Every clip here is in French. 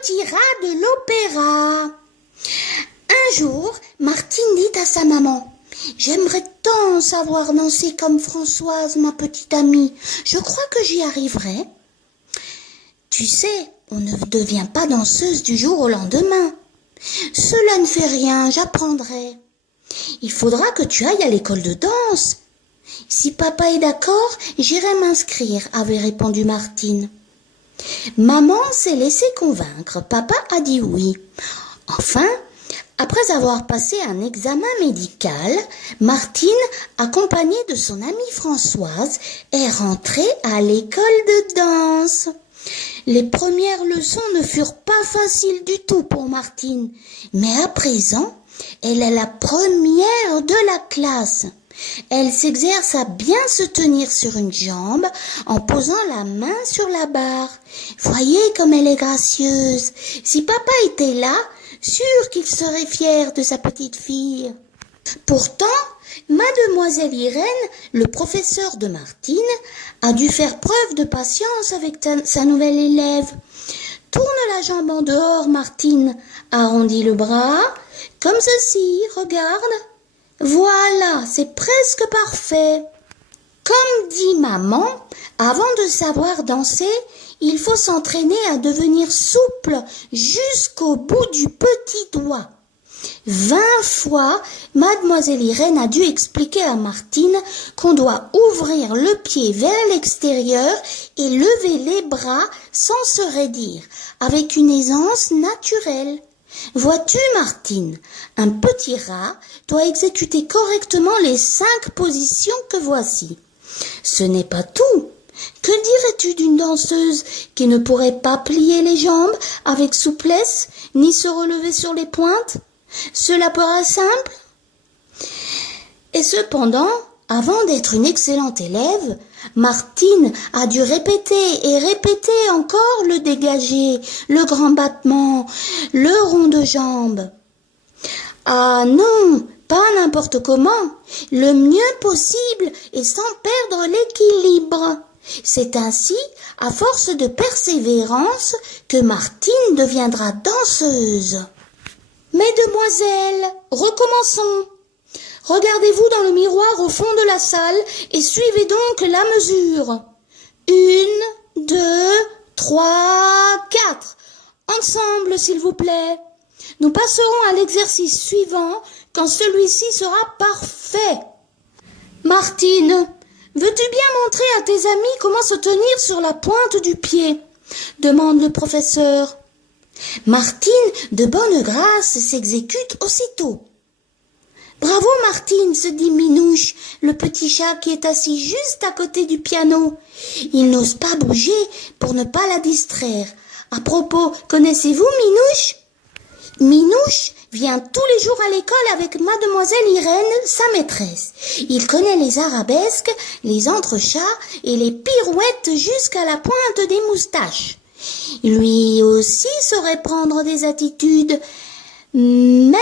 petit rat de l'opéra. Un jour, Martine dit à sa maman: j'aimerais tant savoir danser comme Françoise, ma petite amie. Je crois que j'y arriverai. Tu sais, on ne devient pas danseuse du jour au lendemain. Cela ne fait rien, j'apprendrai. Il faudra que tu ailles à l'école de danse. Si papa est d'accord, j'irai m'inscrire, avait répondu Martine. Maman s'est laissée convaincre. Papa a dit oui. Enfin, après avoir passé un examen médical, Martine, accompagnée de son amie Françoise, est rentrée à l'école de danse. Les premières leçons ne furent pas faciles du tout pour Martine, mais à présent, elle est la première de la classe. Elle s'exerce à bien se tenir sur une jambe en posant la main sur la barre. Voyez comme elle est gracieuse. Si papa était là, sûr qu'il serait fier de sa petite fille. Pourtant, mademoiselle Irène, le professeur de Martine, a dû faire preuve de patience avec sa nouvelle élève. Tourne la jambe en dehors, Martine, arrondis le bras, comme ceci, regarde. Voilà, c'est presque parfait. Comme dit maman, avant de savoir danser, il faut s'entraîner à devenir souple jusqu'au bout du petit doigt. 20 fois, mademoiselle Irène a dû expliquer à Martine qu'on doit ouvrir le pied vers l'extérieur et lever les bras sans se raidir, avec une aisance naturelle. Vois-tu, Martine, un petit rat doit exécuter correctement les 5 positions que voici. Ce n'est pas tout. Que dirais-tu d'une danseuse qui ne pourrait pas plier les jambes avec souplesse ni se relever sur les pointes? Cela paraît simple. Et cependant, avant d'être une excellente élève, Martine a dû répéter et répéter encore le dégagé, le grand battement, le rond de jambe. Ah non, pas n'importe comment, le mieux possible et sans perdre l'équilibre. C'est ainsi, à force de persévérance, que Martine deviendra danseuse. Mesdemoiselles, recommençons. Regardez-vous dans le miroir au fond de la salle et suivez donc la mesure. 1, 2, 3, 4. Ensemble, s'il vous plaît. Nous passerons à l'exercice suivant quand celui-ci sera parfait. Martine, veux-tu bien montrer à tes amis comment se tenir sur la pointe du pied? Demande le professeur. Martine, de bonne grâce, s'exécute aussitôt. Bravo Martine, se dit Minouche, le petit chat qui est assis juste à côté du piano. Il n'ose pas bouger pour ne pas la distraire. À propos, connaissez-vous Minouche? Minouche vient tous les jours à l'école avec mademoiselle Irène, sa maîtresse. Il connaît les arabesques, les entrechats et les pirouettes jusqu'à la pointe des moustaches. Lui aussi saurait prendre des attitudes, même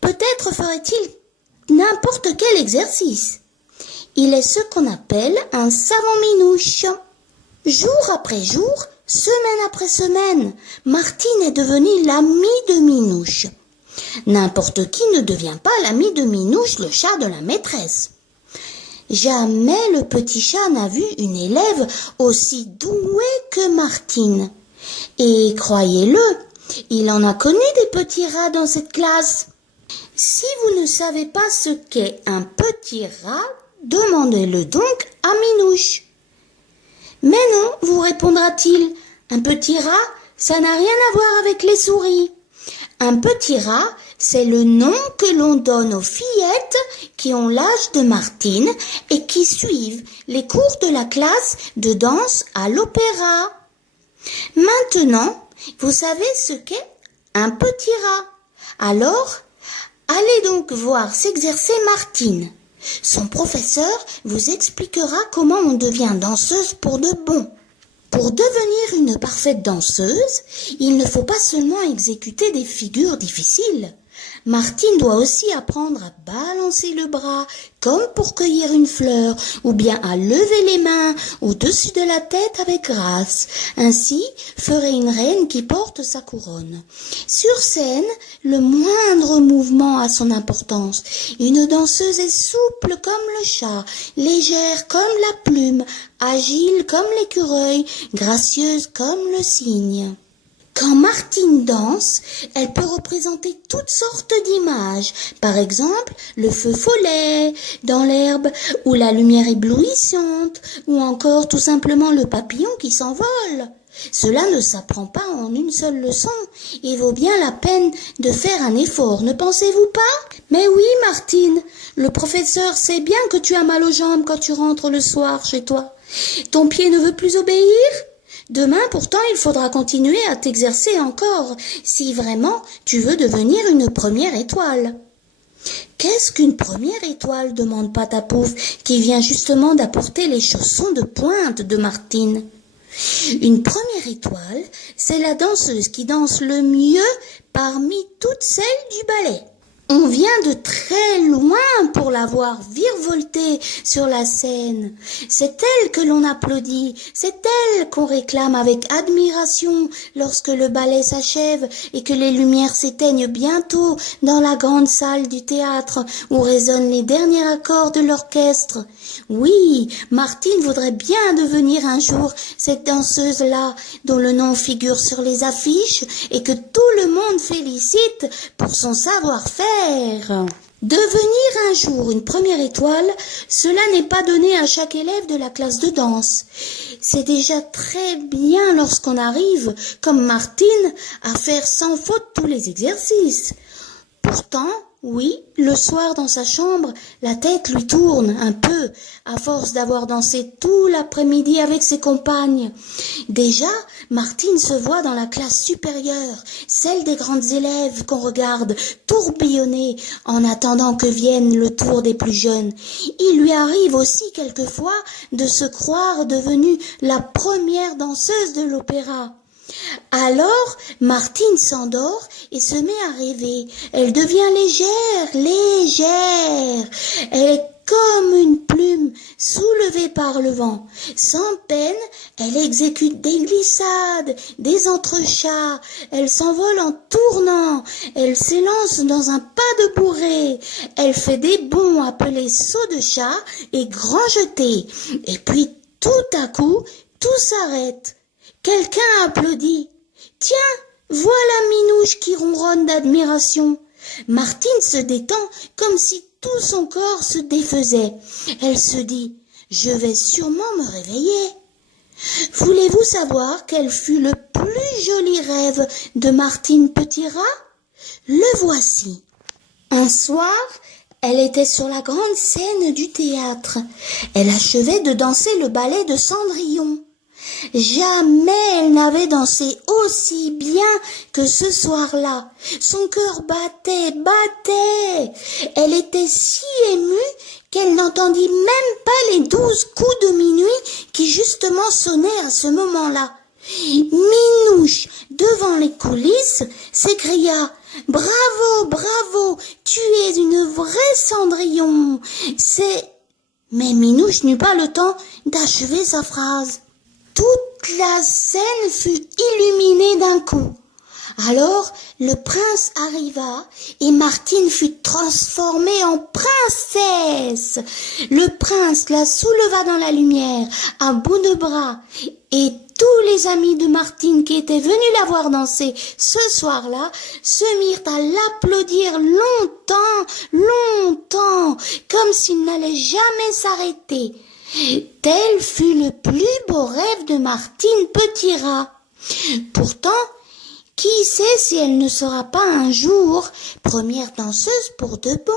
peut-être ferait-il n'importe quel exercice. Il est ce qu'on appelle un savant Minouche. Jour après jour, semaine après semaine, Martine est devenue l'amie de Minouche. N'importe qui ne devient pas l'ami de Minouche, le chat de la maîtresse. Jamais le petit chat n'a vu une élève aussi douée que Martine. Et croyez-le, il en a connu des petits rats dans cette classe. Si vous ne savez pas ce qu'est un petit rat, demandez-le donc à Minouche. Mais non, vous répondra-t-il, un petit rat, ça n'a rien à voir avec les souris. Un petit rat, c'est le nom que l'on donne aux fillettes qui ont l'âge de Martine et qui suivent les cours de la classe de danse à l'opéra. Maintenant, vous savez ce qu'est un petit rat. Alors, allez donc voir s'exercer Martine. Son professeur vous expliquera comment on devient danseuse pour de bon. Pour devenir une parfaite danseuse, il ne faut pas seulement exécuter des figures difficiles. Martine doit aussi apprendre à balancer le bras comme pour cueillir une fleur ou bien à lever les mains au-dessus de la tête avec grâce. Ainsi ferait une reine qui porte sa couronne. Sur scène, le moindre mouvement a son importance. Une danseuse est souple comme le chat, légère comme la plume, agile comme l'écureuil, gracieuse comme le cygne. Quand Martine danse, elle peut représenter toutes sortes d'images. Par exemple, le feu follet dans l'herbe, ou la lumière éblouissante, ou encore tout simplement le papillon qui s'envole. Cela ne s'apprend pas en une seule leçon. Il vaut bien la peine de faire un effort, ne pensez-vous pas? Mais oui, Martine, le professeur sait bien que tu as mal aux jambes quand tu rentres le soir chez toi. Ton pied ne veut plus obéir? Demain, pourtant, il faudra continuer à t'exercer encore, si vraiment tu veux devenir une première étoile. Qu'est-ce qu'une première étoile? Demande Patapouf, qui vient justement d'apporter les chaussons de pointe de Martine. Une première étoile, c'est la danseuse qui danse le mieux parmi toutes celles du ballet. On vient de très loin pour la voir virevolter sur la scène. C'est elle que l'on applaudit, c'est elle qu'on réclame avec admiration lorsque le ballet s'achève et que les lumières s'éteignent bientôt dans la grande salle du théâtre où résonnent les derniers accords de l'orchestre. Oui, Martine voudrait bien devenir un jour cette danseuse-là dont le nom figure sur les affiches et que tout le monde félicite pour son savoir-faire. Devenir un jour une première étoile, cela n'est pas donné à chaque élève de la classe de danse. C'est déjà très bien lorsqu'on arrive, comme Martine, à faire sans faute tous les exercices. Pourtant, oui, le soir dans sa chambre, la tête lui tourne un peu, à force d'avoir dansé tout l'après-midi avec ses compagnes. Déjà, Martine se voit dans la classe supérieure, celle des grandes élèves qu'on regarde tourbillonner en attendant que vienne le tour des plus jeunes. Il lui arrive aussi quelquefois de se croire devenue la première danseuse de l'opéra. Alors, Martine s'endort et se met à rêver. Elle devient légère. Elle est comme une plume soulevée par le vent. Sans peine, elle exécute des glissades, des entrechats. Elle s'envole en tournant. Elle s'élance dans un pas de bourrée. Elle fait des bonds appelés sauts de chat et grands jetés. Et puis, tout à coup, tout s'arrête. Quelqu'un applaudit. Tiens, voilà Minouche qui ronronne d'admiration. Martine se détend comme si tout son corps se défaisait. Elle se dit, je vais sûrement me réveiller. Voulez-vous savoir quel fut le plus joli rêve de Martine Petit-Rat? Le voici. Un soir, elle était sur la grande scène du théâtre. Elle achevait de danser le ballet de Cendrillon. Jamais elle n'avait dansé aussi bien que ce soir-là. Son cœur battait. Elle était si émue qu'elle n'entendit même pas les 12 coups de minuit qui justement sonnaient à ce moment-là. Minouche, devant les coulisses, s'écria « Bravo, tu es une vraie Cendrillon !» Mais Minouche n'eut pas le temps d'achever sa phrase. Toute la scène fut illuminée d'un coup. Alors le prince arriva et Martine fut transformée en princesse. Le prince la souleva dans la lumière à bout de bras et tous les amis de Martine qui étaient venus la voir danser ce soir-là se mirent à l'applaudir longtemps, comme s'il n'allait jamais s'arrêter. Tel fut le plus beau rêve de Martine Petit-Rat. Pourtant, qui sait si elle ne sera pas un jour première danseuse pour de bon?